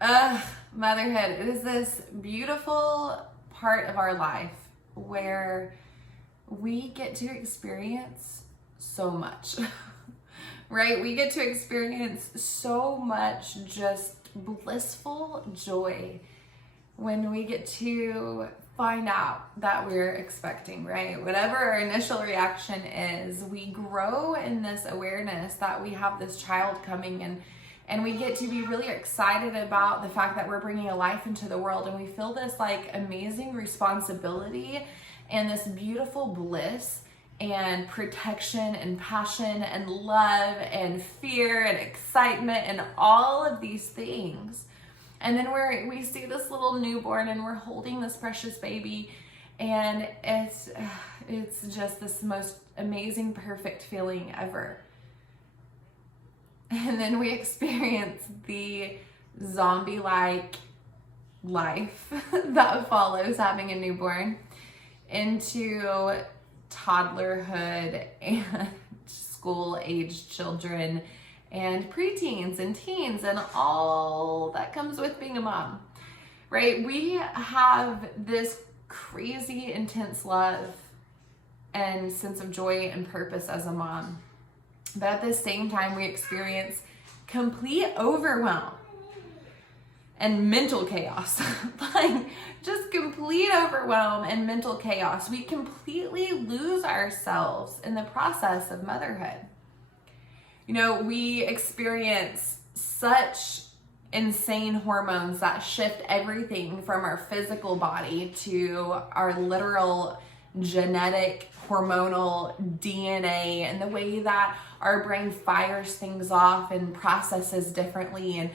Motherhood. It is this beautiful part of our life where we get to experience so much, right? We get to experience so much just blissful joy when we get to find out that we're expecting, right? Whatever our initial reaction is, we grow in this awareness that we have this child coming and we get to be really excited about the fact that we're bringing a life into the world, and we feel this like amazing responsibility and this beautiful bliss and protection and passion and love and fear and excitement and all of these things. And then we see this little newborn and we're holding this precious baby, and it's just this most amazing, perfect feeling ever. And then we experience the zombie-like life that follows having a newborn into toddlerhood and school-aged children and preteens and teens and all that comes with being a mom, right? We have this crazy intense love and sense of joy and purpose as a mom. But at the same time, we experience complete overwhelm and mental chaos. Like, just complete overwhelm and mental chaos. We completely lose ourselves in the process of motherhood. You know, we experience such insane hormones that shift everything from our physical body to our literal genetic hormonal DNA, and the way that our brain fires things off and processes differently,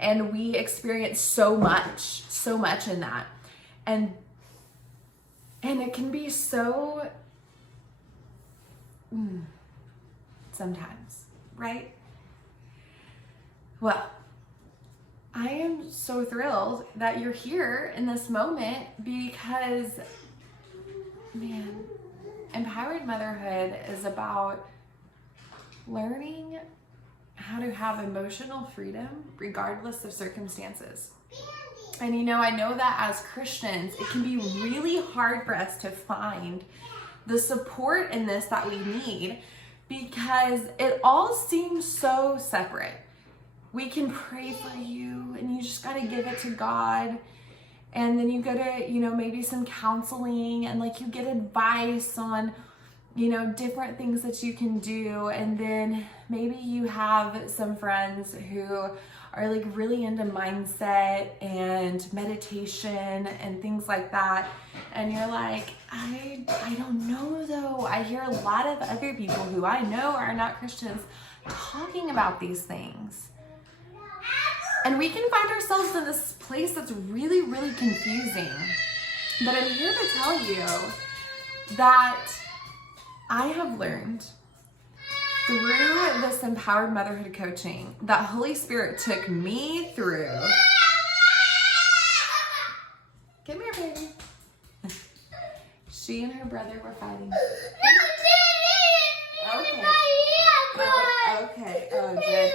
and we experience so much in that, and it can be so sometimes, right? Well, I am so thrilled that you're here in this moment, because man, empowered motherhood is about learning how to have emotional freedom regardless of circumstances. And you know, I know that as Christians, it can be really hard for us to find the support in this that we need, because it all seems so separate. We can pray for you and you just got to give it to God. And then you go to, you know, maybe some counseling, and like you get advice on, you know, different things that you can do. And then maybe you have some friends who are like really into mindset and meditation and things like that. And you're like, I don't know though. I hear a lot of other people who I know are not Christians talking about these things. And we can find ourselves in this place that's really, really confusing. But I'm here to tell you that I have learned through this empowered motherhood coaching that Holy Spirit took me through. Come here, baby. She and her brother were fighting. Okay. Okay. Oh, Jay.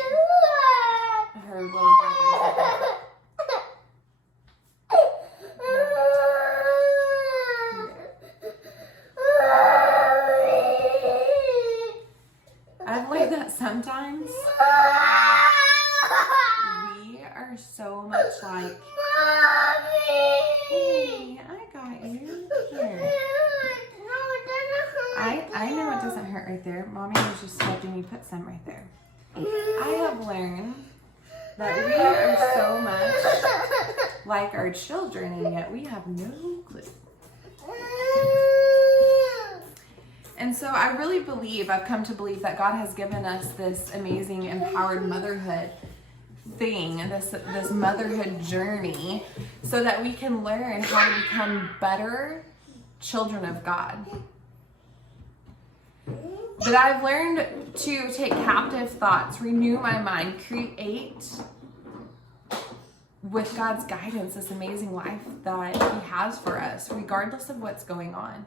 Her little brother. I've learned that sometimes we are so much like, hey, I got you. Here. I know it doesn't hurt right there. Mommy was just helping me put some right there. I have learned that we are so much like our children, and yet we have no clue. And so I really believe, I've come to believe that God has given us this amazing empowered motherhood thing, this motherhood journey, so that we can learn how to become better children of God. But I've learned to take captive thoughts, renew my mind, create with God's guidance this amazing life that He has for us, regardless of what's going on.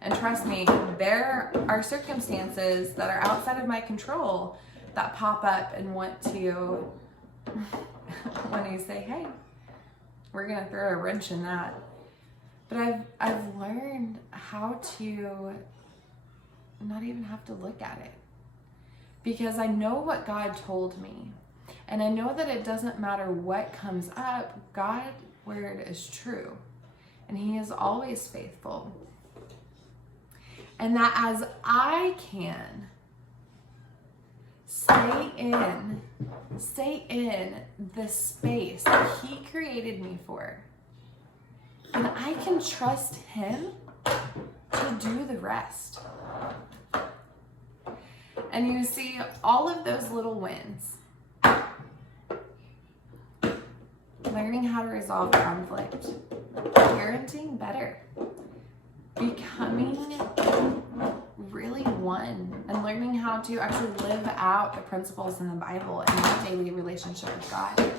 And trust me, there are circumstances that are outside of my control that pop up and want to when you say, hey, we're going to throw a wrench in that. But I've learned how to not even have to look at it, because I know what God told me. And I know that it doesn't matter what comes up, God's word is true. And he is always faithful. And that as I can stay in the space that he created me for, and I can trust him to do the rest. And you see, all of those little wins, learning how to resolve conflict, parenting better, becoming really one, and learning how to actually live out the principles in the Bible in my daily relationship with God.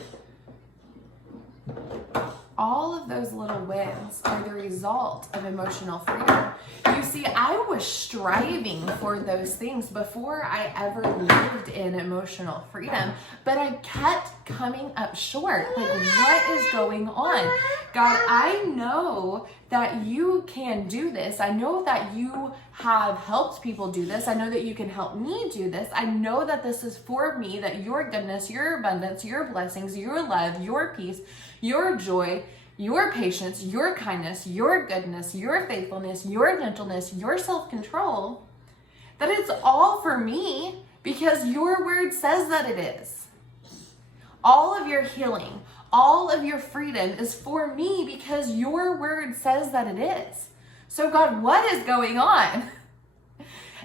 All of those little wins are the result of emotional freedom. You see, I was striving for those things before I ever lived in emotional freedom, but I kept coming up short. Like, what is going on? God, I know that you can do this. I know that you have helped people do this. I know that you can help me do this. I know that this is for me, that your goodness, your abundance, your blessings, your love, your peace, your joy, your patience, your kindness, your goodness, your faithfulness, your gentleness, your self-control, that it's all for me because your word says that it is. All of your healing, all of your freedom is for me because your word says that it is. So God, what is going on?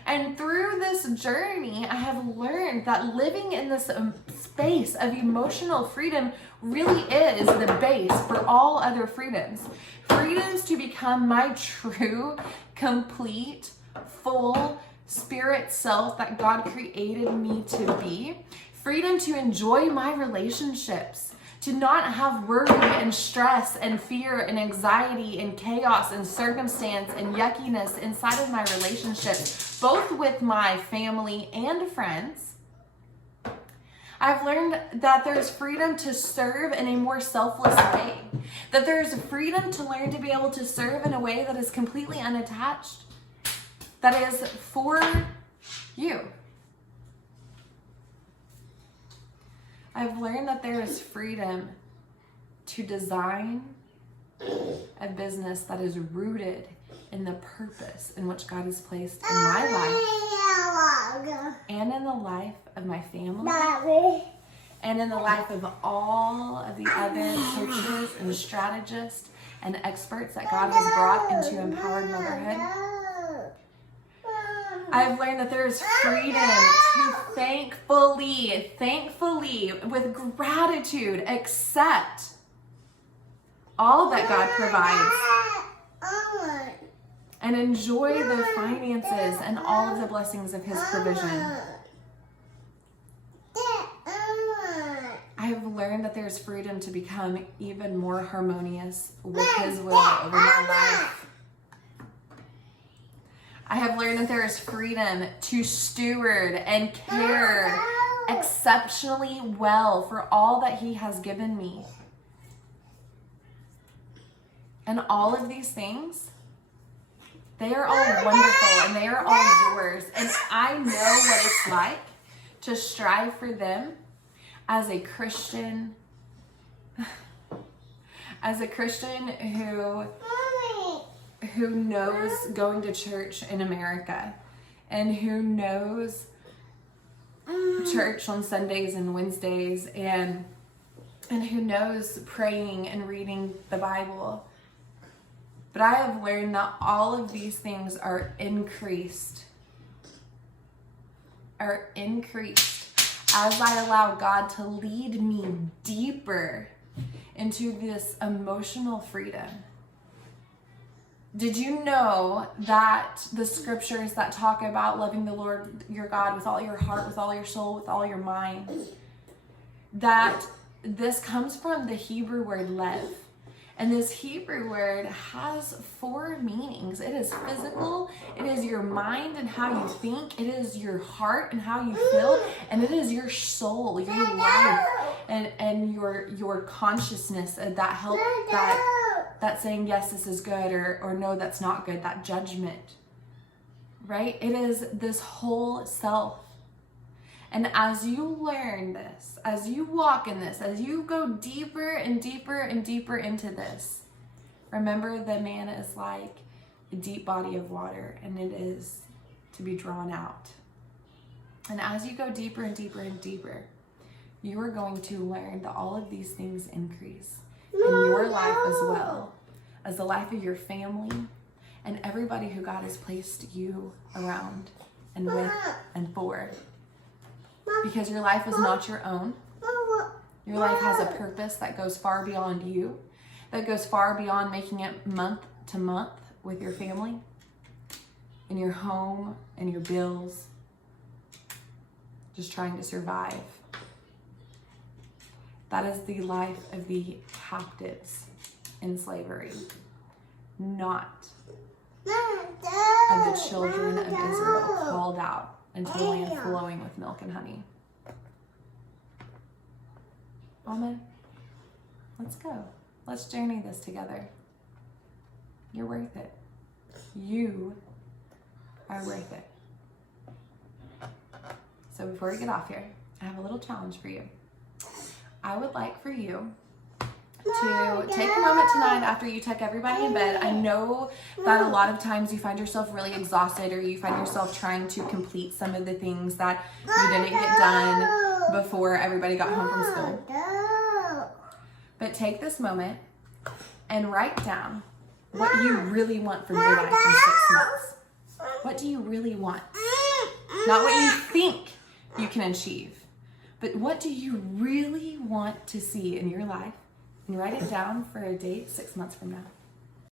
And through this journey, I have learned that living in this space of emotional freedom really is the base for all other freedoms. Freedoms to become my true, complete, full spirit self that God created me to be. Freedom to enjoy my relationships, to not have worry and stress and fear and anxiety and chaos and circumstance and yuckiness inside of my relationships, both with my family and friends. I've learned that there's freedom to serve in a more selfless way, that there's freedom to learn to be able to serve in a way that is completely unattached, that is for you. I've learned that there is freedom to design a business that is rooted in the purpose in which God has placed in my life and in the life of my family and in the life of all of the other coaches and strategists and experts that God has brought into Empowered Motherhood. I've learned that there is freedom to thankfully, with gratitude, accept all that God provides and enjoy the finances and all of the blessings of his provision. I have learned that there's freedom to become even more harmonious with his will over my life. I have learned that there is freedom to steward and care exceptionally well for all that he has given me. And all of these things, they are all wonderful and they are all yours. And I know what it's like to strive for them as a Christian who knows going to church in America and who knows church on Sundays and Wednesdays and who knows praying and reading the Bible. But I have learned that all of these things are increased as I allow God to lead me deeper into this emotional freedom. Did you know that the scriptures that talk about loving the Lord your God with all your heart, with all your soul, with all your mind, that this comes from the Hebrew word lev? And this Hebrew word has 4 meanings. It is physical, it is your mind and how you think, it is your heart and how you feel, and it is your soul, your life, and and your consciousness, that help, that saying yes, this is good, or no, that's not good, that judgment, right? It is this whole self. And as you learn this, as you walk in this, as you go deeper and deeper and deeper into this, remember the man is like a deep body of water, and it is to be drawn out. And as you go deeper and deeper and deeper, you are going to learn that all of these things increase in your life as well as the life of your family and everybody who God has placed you around and with and for. Because your life is not your own. Your life has a purpose that goes far beyond you, that goes far beyond making it month to month with your family, in your home, and your bills, just trying to survive. That is the life of the captives in slavery, not of the children of Israel called out into the land flowing with milk and honey. Amen. Let's go. Let's journey this together. You're worth it. You are worth it. So before we get off here, I have a little challenge for you. I would like for you to take a moment tonight after you tuck everybody in bed. I know that a lot of times you find yourself really exhausted, or you find yourself trying to complete some of the things that you didn't get done before everybody got home from school. But take this moment and write down what you really want from your life in 6 months. What do you really want? Not what you think you can achieve, but what do you really want to see in your life? And write it down for a date 6 months from now.